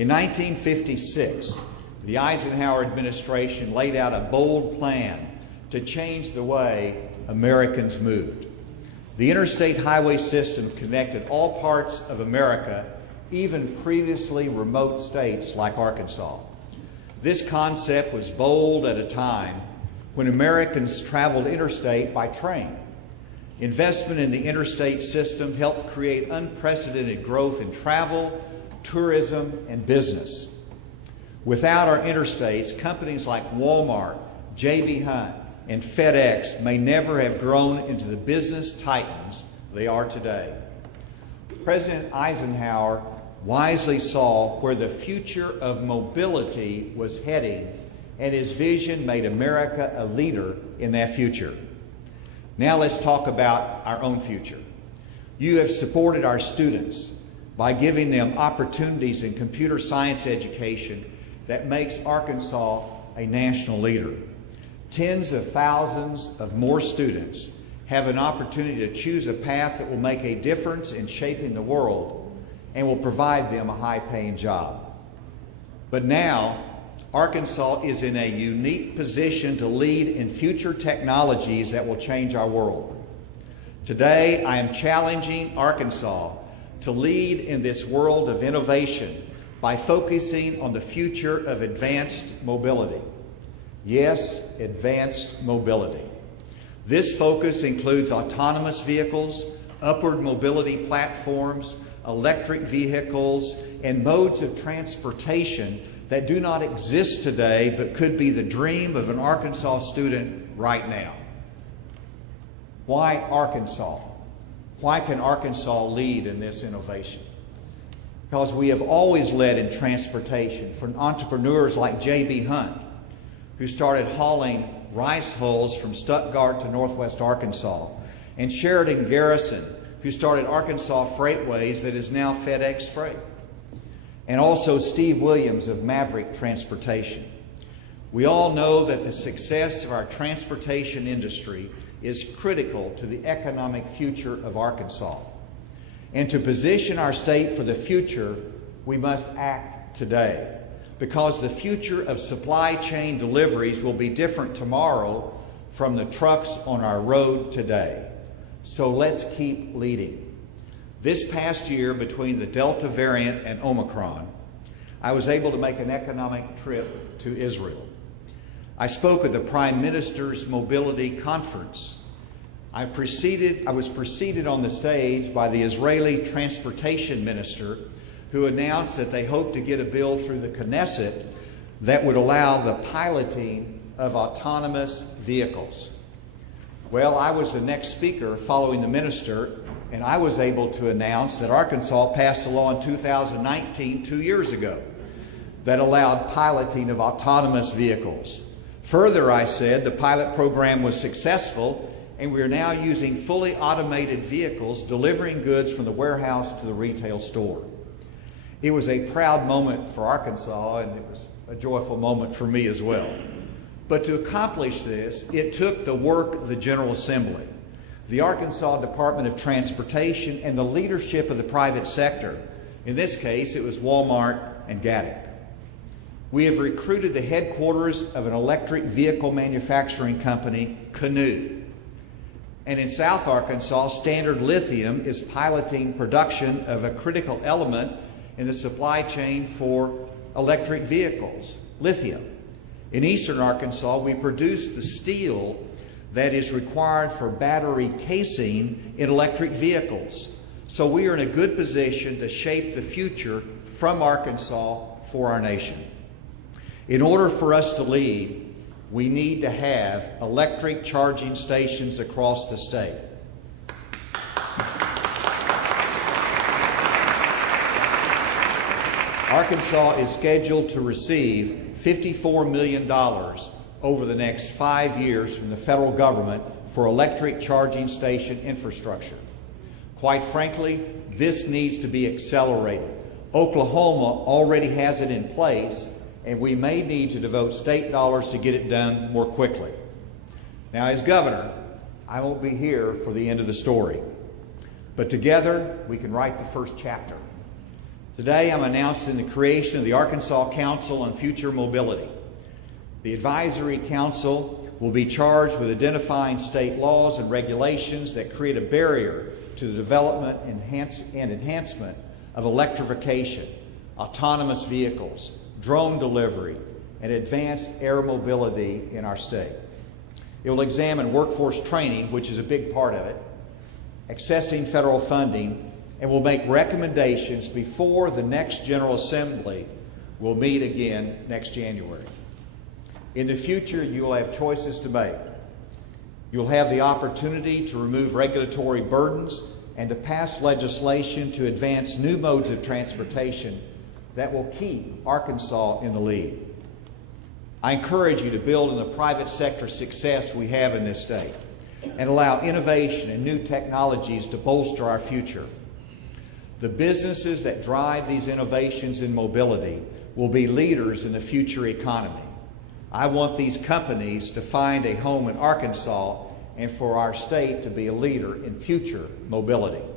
In 1956, the Eisenhower administration laid out a bold plan to change the way Americans moved. The interstate highway system connected all parts of America, even previously remote states like Arkansas. This concept was bold at a time when Americans traveled interstate by train. Investment in the interstate system helped create unprecedented growth in travel, tourism, and business. Without our interstates, companies like Walmart, J.B. Hunt, and FedEx may never have grown into the business titans they are today. President Eisenhower wisely saw where the future of mobility was heading, and his vision made America a leader in that future. Now let's talk about our own future. You have supported our students by giving them opportunities in computer science education that makes Arkansas a national leader. Tens of thousands of more students have an opportunity to choose a path that will make a difference in shaping the world and will provide them a high-paying job. But now, Arkansas is in a unique position to lead in future technologies that will change our world. Today, I am challenging Arkansas to lead in this world of innovation by focusing on the future of advanced mobility. Yes, advanced mobility. This focus includes autonomous vehicles, upward mobility platforms, electric vehicles, and modes of transportation that do not exist today but could be the dream of an Arkansas student right now. Why Arkansas? Why can Arkansas lead in this innovation? Because we have always led in transportation from entrepreneurs like J.B. Hunt, who started hauling rice hulls from Stuttgart to Northwest Arkansas, and Sheridan Garrison, who started Arkansas Freightways that is now FedEx Freight, and also Steve Williams of Maverick Transportation. We all know that the success of our transportation industry is critical to the economic future of Arkansas. And to position our state for the future, we must act today, because the future of supply chain deliveries will be different tomorrow from the trucks on our road today. So let's keep leading. This past year, between the Delta variant and Omicron, I was able to make an economic trip to Israel. I spoke at the Prime Minister's Mobility Conference. I was preceded on the stage by the Israeli Transportation Minister, who announced that they hope to get a bill through the Knesset that would allow the piloting of autonomous vehicles. Well, I was the next speaker following the minister, and I was able to announce that Arkansas passed a law in 2019, 2 years ago, that allowed piloting of autonomous vehicles. Further, I said the pilot program was successful, and we are now using fully automated vehicles delivering goods from the warehouse to the retail store. It was a proud moment for Arkansas, and it was a joyful moment for me as well. But to accomplish this, it took the work of the General Assembly, the Arkansas Department of Transportation, and the leadership of the private sector. In this case, it was Walmart and Gatik. We have recruited the headquarters of an electric vehicle manufacturing company, Canoo. And in South Arkansas, Standard Lithium is piloting production of a critical element in the supply chain for electric vehicles, lithium. In eastern Arkansas, we produce the steel that is required for battery casing in electric vehicles. So we are in a good position to shape the future from Arkansas for our nation. In order for us to lead, we need to have electric charging stations across the state. Arkansas is scheduled to receive $54 million over the next 5 years from the federal government for electric charging station infrastructure. Quite frankly, this needs to be accelerated. Oklahoma already has it in place, and we may need to devote state dollars to get it done more quickly. Now, as governor, I won't be here for the end of the story, but together we can write the first chapter. Today I'm announcing the creation of the Arkansas Council on Future Mobility. The Advisory Council will be charged with identifying state laws and regulations that create a barrier to the development and enhancement of electrification, autonomous vehicles, drone delivery, and advanced air mobility in our state. It will examine workforce training, which is a big part of it, accessing federal funding, and will make recommendations before the next General Assembly will meet again next January. In the future, you will have choices to make. You'll have the opportunity to remove regulatory burdens and to pass legislation to advance new modes of transportation that will keep Arkansas in the lead. I encourage you to build on the private sector success we have in this state and allow innovation and new technologies to bolster our future. The businesses that drive these innovations in mobility will be leaders in the future economy. I want these companies to find a home in Arkansas and for our state to be a leader in future mobility.